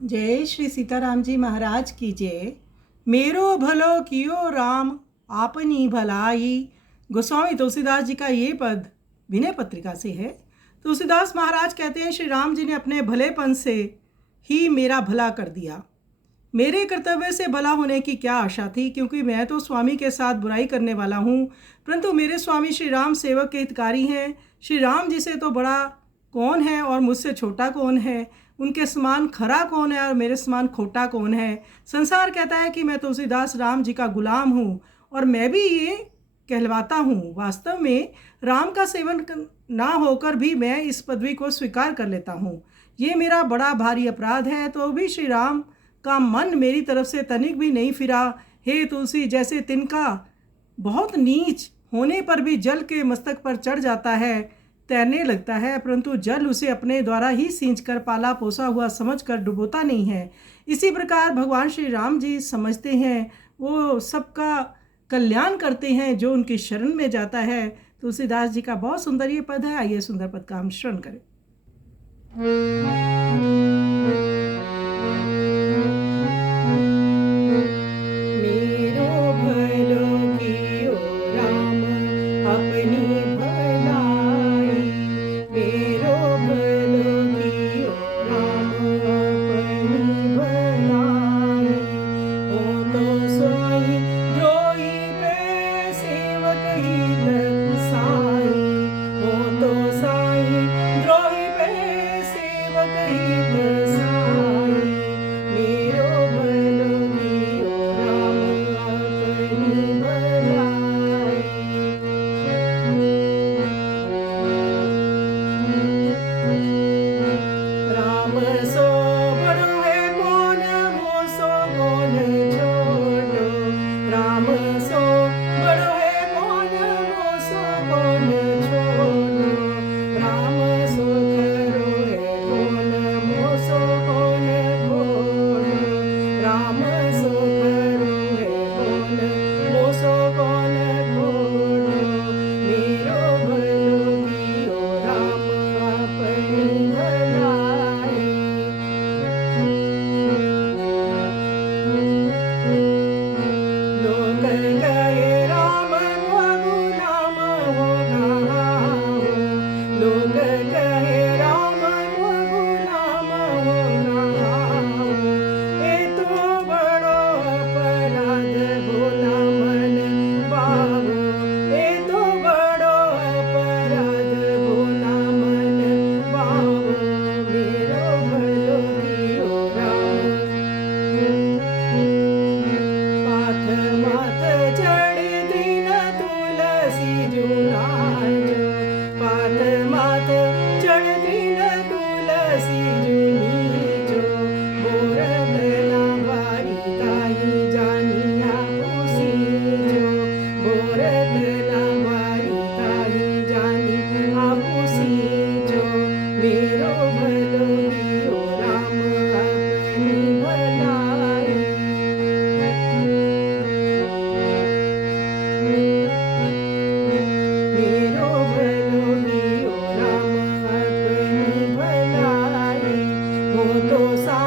जय श्री सीताराम जी महाराज की जय। मेरो भलो कियो राम आपनी भलाई। गोस्वामी तुलसीदास जी का ये पद विनय पत्रिका से है। तुलसीदास महाराज कहते हैं, श्री राम जी ने अपने भलेपन से ही मेरा भला कर दिया। मेरे कर्तव्य से भला होने की क्या आशा थी, क्योंकि मैं तो स्वामी के साथ बुराई करने वाला हूँ, परंतु मेरे स्वामी श्री राम सेवक के हितकारी हैं। श्री राम जी से तो बड़ा कौन है और मुझसे छोटा कौन है, उनके समान खरा कौन है और मेरे समान खोटा कौन है। संसार कहता है कि मैं तुलसीदास राम जी का गुलाम हूँ और मैं भी ये कहलवाता हूँ। वास्तव में राम का सेवन ना होकर भी मैं इस पदवी को स्वीकार कर लेता हूँ। ये मेरा बड़ा भारी अपराध है, तो भी श्री राम का मन मेरी तरफ से तनिक भी नहीं फिरा। हे तुलसी, जैसे तिनका बहुत नीच होने पर भी जल के मस्तक पर चढ़ जाता है, तैरने लगता है, परंतु जल उसे अपने द्वारा ही सींचकर पाला पोसा हुआ समझकर डुबोता नहीं है। इसी प्रकार भगवान श्री राम जी समझते हैं, वो सबका कल्याण करते हैं जो उनकी शरण में जाता है। तुलसीदास जी का बहुत सुंदर ये पद है। आइए सुंदर पद का हम श्रवण करें। मेरो भलो कियो राम अपनी भलाई। मेरो भलो कियो राम अपनी भलाई। ओ तो सोई जोई पे सेवक हित साई। ओ तो साई द्रोही पे सेवक हित साई। मेरो भलो कियो राम अपनी भलाई। राम सो बड़ो है कौन, मोसो कौन छोटो। राम सो बड़ो है कौन, मोसो कौन छोटो। राम सो खरो है कौन, मोसो कौन खोटो। राम सो खरो है कौन, मोसो कौन खोटो। मेरो भलो कियो राम अपनी भलाई। लोक कहे राम को गुलाम हो कहाँ हो। लोक कहे राम को गुलाम हो कहाँ हो। ये तो बड़ो अपराध भोला मन बाबो। ये तो बड़ो अपराध भोला मन बाबो। मेरो भलो कियो राम। पाथ माथ चढ़ दीन तुलसी जुनाजो। पाथ माथ चढ़ दीन तुलसी जुनीजो। बोरत ना बारी ताई जानिया पूसीजो। बोरत ना बारी ताई जानिया पूसीजो। मेरो भलो कियो राम अपनी भलाई। मेरो भलो कियो राम अपनी भलाई। वो तो सा